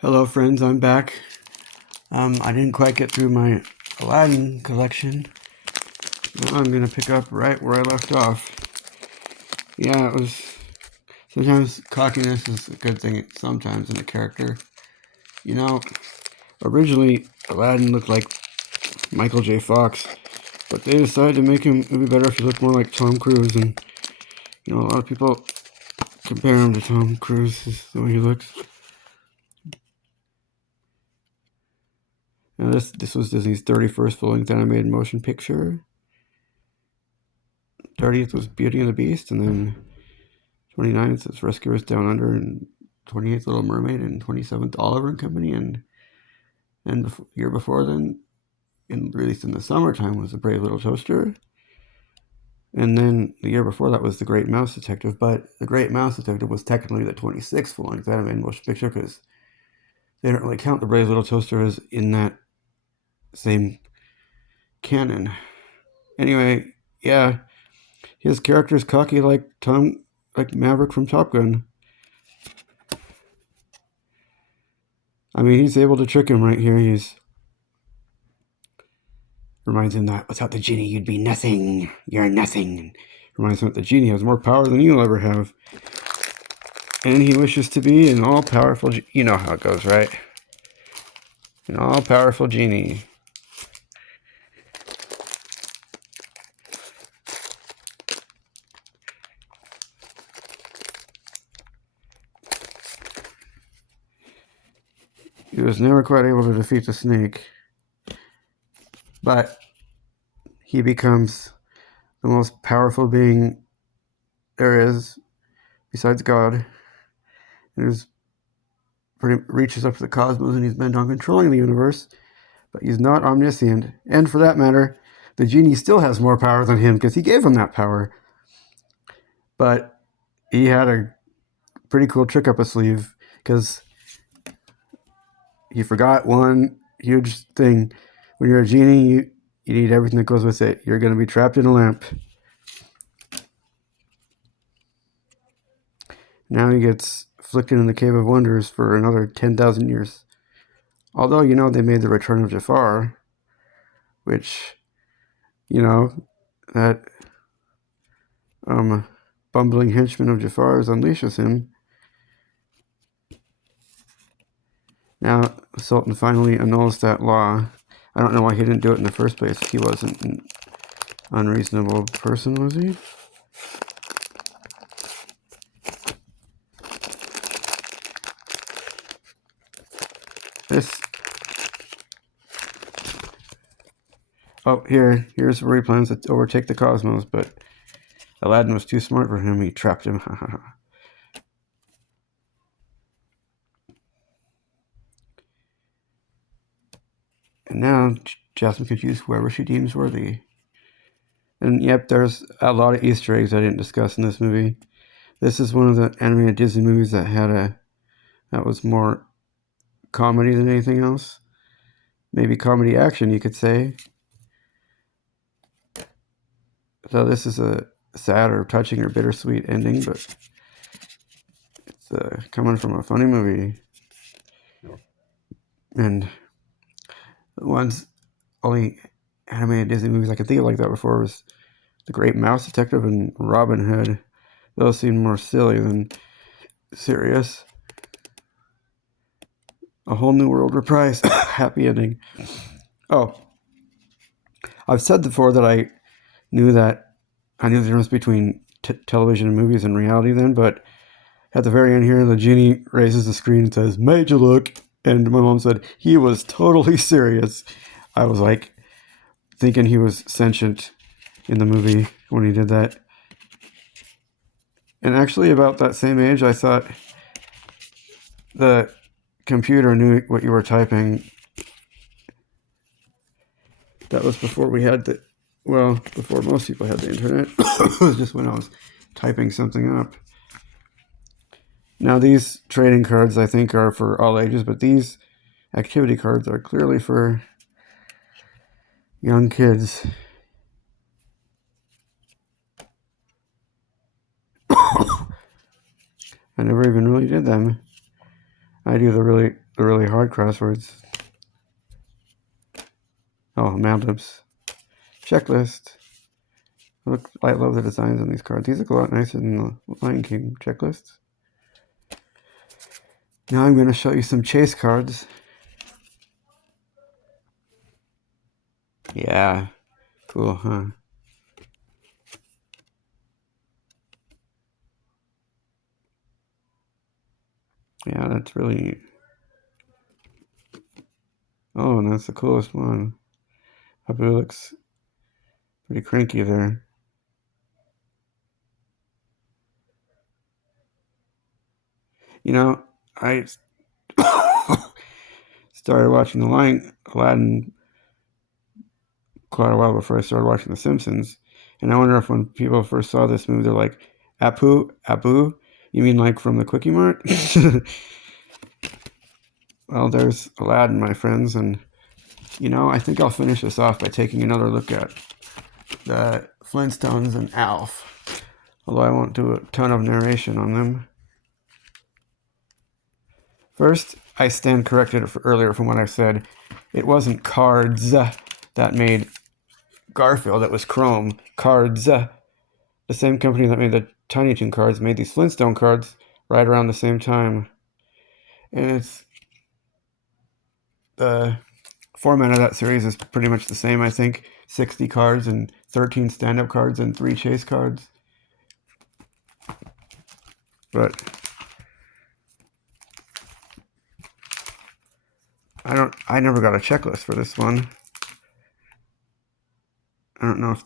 Hello, friends. I'm back. I didn't quite get through my Aladdin collection. Now I'm gonna pick up right where I left off. Yeah, it was. Sometimes cockiness is a good thing. Sometimes in a character, you know. Originally, Aladdin looked like Michael J. Fox, but they decided to make him. It'd be better if he looked more like Tom Cruise, and a lot of people compare him to Tom Cruise, the way he looks. Now this was Disney's 31st full-length animated motion picture. 30th was Beauty and the Beast, and then 29th is Rescuers Down Under, and 28th Little Mermaid, and 27th Oliver and Company, and year before then, released in the summertime, was The Brave Little Toaster, and then the year before that was The Great Mouse Detective. But The Great Mouse Detective was technically the 26th full-length animated motion picture because they don't really count The Brave Little Toaster as in that same canon. Anyway, yeah, his character's cocky like Maverick from Top Gun. I mean, he's able to trick him right here. He's reminds him that without the genie, you'd be nothing. You're nothing. Reminds him that the genie has more power than you'll ever have. And he wishes to be an all-powerful... You know how it goes, right? An all-powerful genie. He was never quite able to defeat the snake. But he becomes the most powerful being there is besides God. And reaches up to the cosmos, and he's bent on controlling the universe. But he's not omniscient. And for that matter, the genie still has more power than him because he gave him that power. But he had a pretty cool trick up his sleeve because he forgot one huge thing. When you're a genie, you need everything that goes with it. You're going to be trapped in a lamp. Now he gets afflicted in the Cave of Wonders for another 10,000 years. Although, they made the Return of Jafar, which, that bumbling henchman of Jafar's unleashes him. Now, the Sultan finally annuls that law. I don't know why he didn't do it in the first place. He wasn't an unreasonable person, was he? Here's where he plans to overtake the cosmos, but Aladdin was too smart for him. He trapped him. And now Jasmine could use whoever she deems worthy. And yep, there's a lot of Easter eggs I didn't discuss in this movie. This is one of the animated Disney movies that was more comedy than anything else. Maybe comedy action, you could say. So this is a sad or touching or bittersweet ending, but it's coming from a funny movie. And the only animated Disney movies I could think of like that before was The Great Mouse Detective and Robin Hood. Those seemed more silly than serious. A Whole New World reprise. Happy ending. Oh, I've said before that I knew the difference between television and movies and reality then, but at the very end here, the genie raises the screen and says, "Made you look." And my mom said, he was totally serious. I was like thinking he was sentient in the movie when he did that. And actually, about that same age, I thought the computer knew what you were typing. That was before before most people had the internet. It was just when I was typing something up. Now, these trading cards, I think, are for all ages, but these activity cards are clearly for young kids. I never even really did them. I do the really hard crosswords. Oh, Mad Libs. Checklist. I love the designs on these cards. These look a lot nicer than the Lion King checklists. Now I'm going to show you some chase cards. Yeah, cool, huh? Yeah, that's really neat. Oh, and that's the coolest one. Abu looks pretty cranky there. You know, I started watching Aladdin quite a while before I started watching The Simpsons, and I wonder if when people first saw this movie, they're like, Abu? You mean like from the Quickie Mart?" Well, there's Aladdin, my friends, and I think I'll finish this off by taking another look at the Flintstones and Alf, although I won't do a ton of narration on them. First, I stand corrected earlier from what I said. It wasn't Cards that made Garfield, it was Chrome. Cards. The same company that made the Tiny Toon cards made these Flintstone cards right around the same time. And it's the format of that series is pretty much the same, I think. 60 cards and 13 stand-up cards and 3 chase cards. But I never got a checklist for this one. I don't know if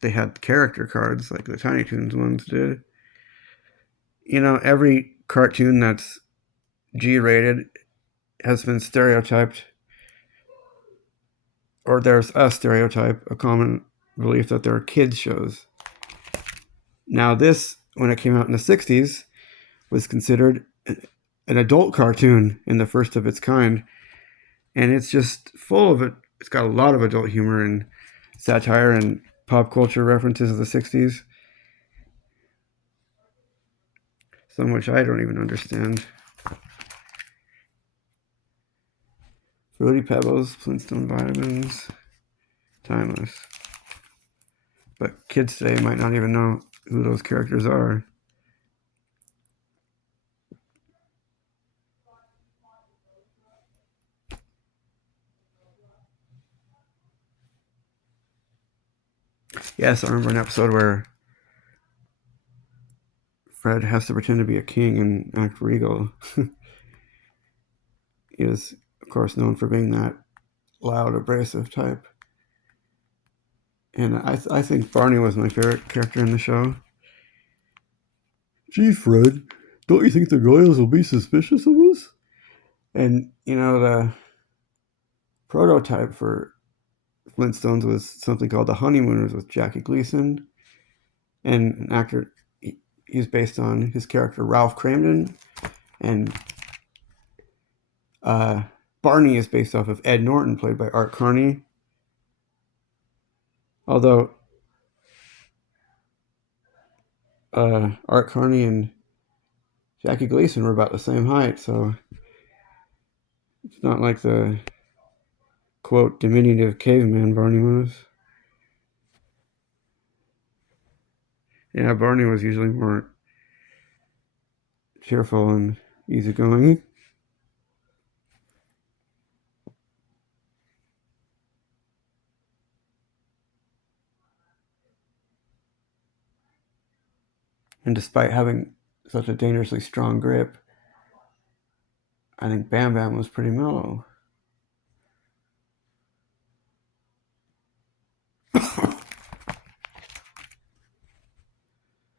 they had character cards like the Tiny Toons ones did. Every cartoon that's G-rated has been stereotyped, or there's a stereotype, a common belief that they're kids shows. Now this, when it came out in the 60s, was considered an adult cartoon and the first of its kind. And it's just full of it. It's got a lot of adult humor and satire and pop culture references of the 60s. Some which I don't even understand. Fruity Pebbles, Flintstone Vitamins, timeless. But kids today might not even know who those characters are. Yes, I remember an episode where Fred has to pretend to be a king and act regal. He is, of course, known for being that loud, abrasive type. And I think Barney was my favorite character in the show. Gee, Fred, don't you think the Royals will be suspicious of us? And, the prototype for Flintstones was something called The Honeymooners with Jackie Gleason. And an actor, he's based on his character Ralph Cramden. And Barney is based off of Ed Norton, played by Art Carney. Although Art Carney and Jackie Gleason were about the same height, so it's not like the quote diminutive caveman Barney was. Yeah, Barney was usually more cheerful and easygoing. And despite having such a dangerously strong grip, I think Bam Bam was pretty mellow.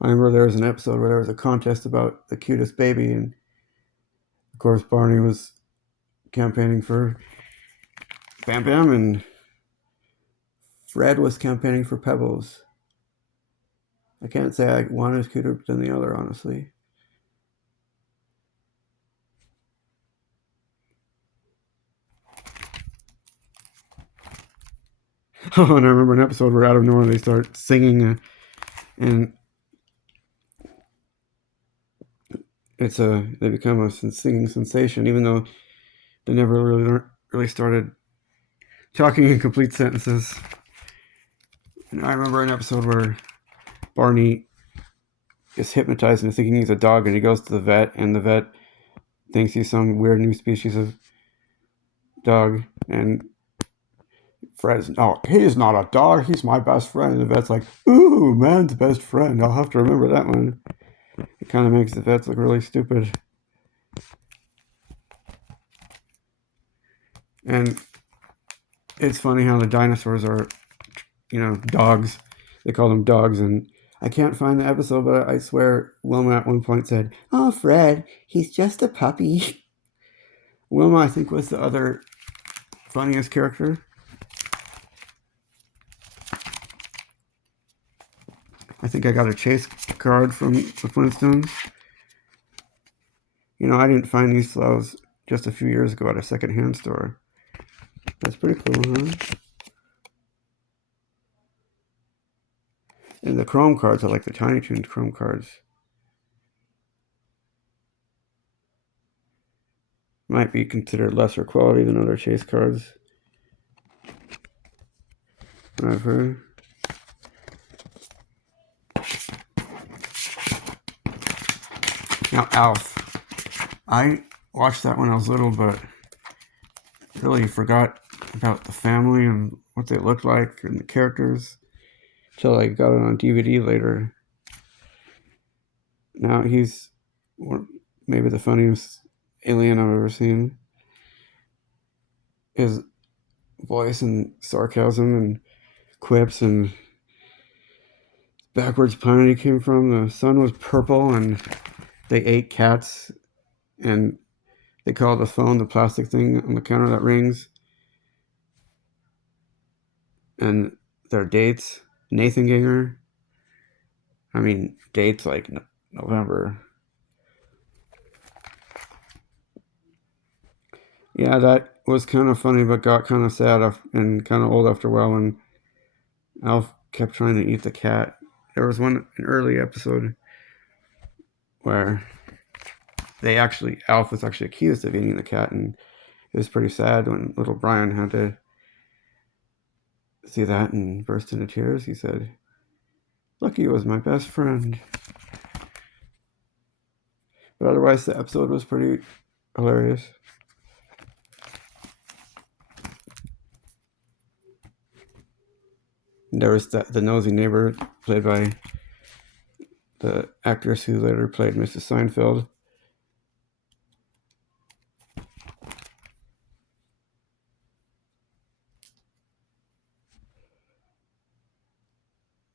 I remember there was an episode where there was a contest about the cutest baby, and of course Barney was campaigning for Bam Bam, and Fred was campaigning for Pebbles. I can't say one is cuter than the other, honestly. Oh, and I remember an episode where out of nowhere they start singing, and they become a singing sensation, even though they never really started talking in complete sentences. And I remember an episode where Barney is hypnotized into thinking he's a dog, and he goes to the vet, and the vet thinks he's some weird new species of dog, and Fred's, oh, he's not a dog, he's my best friend. And the vet's like, ooh, man's best friend. I'll have to remember that one. It kind of makes the vets look really stupid. And it's funny how the dinosaurs are, dogs. They call them dogs, and I can't find the episode, but I swear Wilma at one point said, oh, Fred, he's just a puppy. Wilma, I think, was the other funniest character. I think I got a chase card from the Flintstones. I didn't find these till I was just a few years ago at a secondhand store. That's pretty cool, huh? And the chrome cards are like the Tiny Toons chrome cards. Might be considered lesser quality than other chase cards, I've heard. Now, Alf. I watched that when I was little, but really forgot about the family and what they looked like and the characters until I got it on DVD later. Now he's maybe the funniest alien I've ever seen. His voice and sarcasm and quips and backwards planet he came from. The sun was purple and they ate cats, and they call the phone the plastic thing on the counter that rings. And their dates, Nathan Ginger. I mean, dates like November. Yeah, that was kind of funny, but got kind of sad and kind of old after a while when Alf kept trying to eat the cat. There was an early episode where Alf was actually accused of eating the cat, and it was pretty sad when little Brian had to see that and burst into tears. He said, Lucky was my best friend. But otherwise, the episode was pretty hilarious. There was the nosy neighbor, played by the actress who later played Mrs. Seinfeld.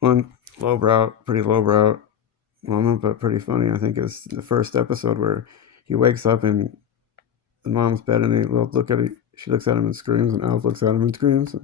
One pretty lowbrow moment, but pretty funny, I think, is the first episode where he wakes up in the mom's bed and they look at it. She looks at him and screams, and Alf looks at him and screams.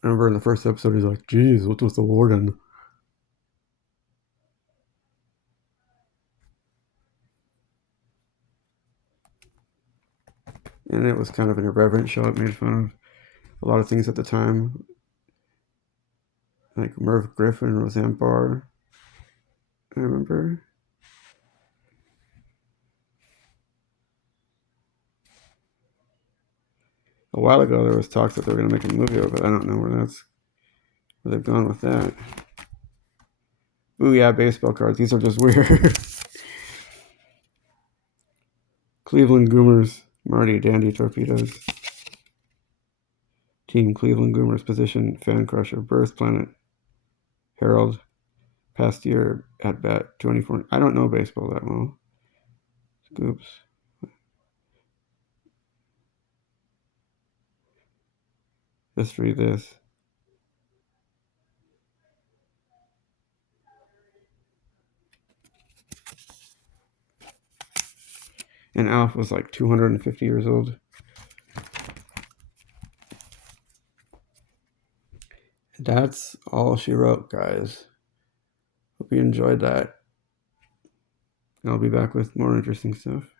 I remember in the first episode, he's like, geez, what was the warden? And it was kind of an irreverent show. It made fun of a lot of things at the time, like Merv Griffin, Roseanne Barr. I remember. A while ago, there was talks that they were going to make a movie of it. I don't know where they've gone with that. Ooh, yeah, baseball cards. These are just weird. Cleveland Goomers, Marty Dandy Torpedoes. Team Cleveland Goomers position, Fan Crusher, Birth Planet, Harold, past year at bat, 24. I don't know baseball that well. Scoops. Let's read this. And Alf was like 250 years old. That's all she wrote, guys. Hope you enjoyed that. I'll be back with more interesting stuff.